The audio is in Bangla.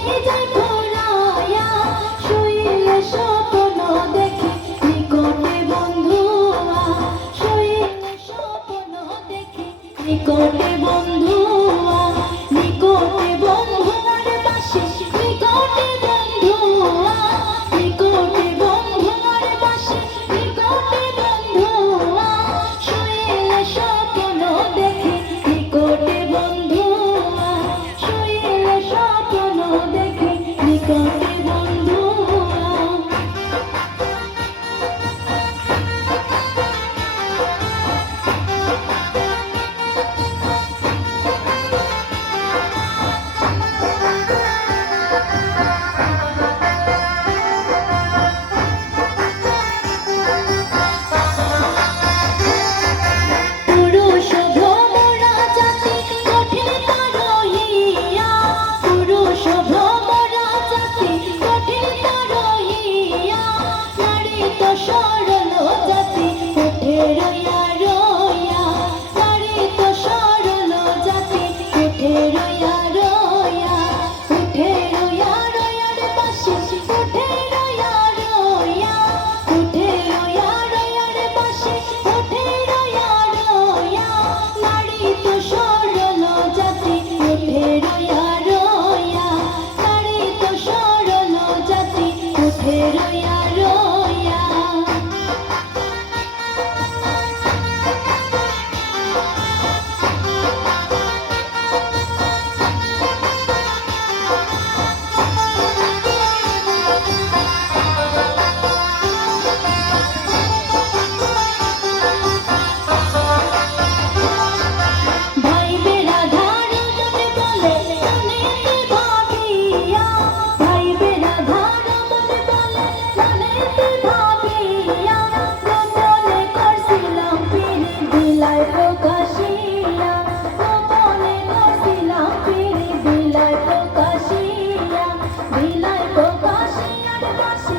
সে যায় ঘোরাইয়া শুইলে স্বপ্ন দেখি নিকটে বন্ধুয়া শুইলে স্বপ্ন দেখি নিকটে বন্ধুয়া নিকটে বন্ধুয়ার পাশে নিকটে বন্ধুয়া নিকটে বন্ধুয়ার পাশে নিকটে বন্ধুয়া শুইলে স্বপ্ন দেখি নিকটে বন্ধুয়া শুইলে স্বপ্ন দেখি নিকটে বন্ধুয়া। পুরুষ ভ্রমরা জাতি কঠিন রহিয়া পুরুষ ভ্রমরা জাতি কঠিন রহিয়া নারী তো সরল জাতি উঠে রইয়া রইয়া নারী তো সরল জাতি উঠে রইয়া রইয়া উঠে রইয়া রইয়ার পাশে উঠে রইয়া রইয়া উঠে রইয়া রইয়ার পাশে উঠে রইয়া রইয়া নারী তো সরল জাতি উঠে রইয়া রইয়া নারী তো সরল জাতি উঠে রইয়া রইয়া। ভাই বেরাধার মনে বলে মনেতে ভাবিয়া ভাই বেরাধার মনে বলে মনেতে ভাবিয়া গোপনে করছিলাম পিরি দিলাই প্রকাশিয়া গোপনে করছিলাম পিরি দিলাই প্রকাশিয়া দিলাই প্রকাশিয়ার পাশে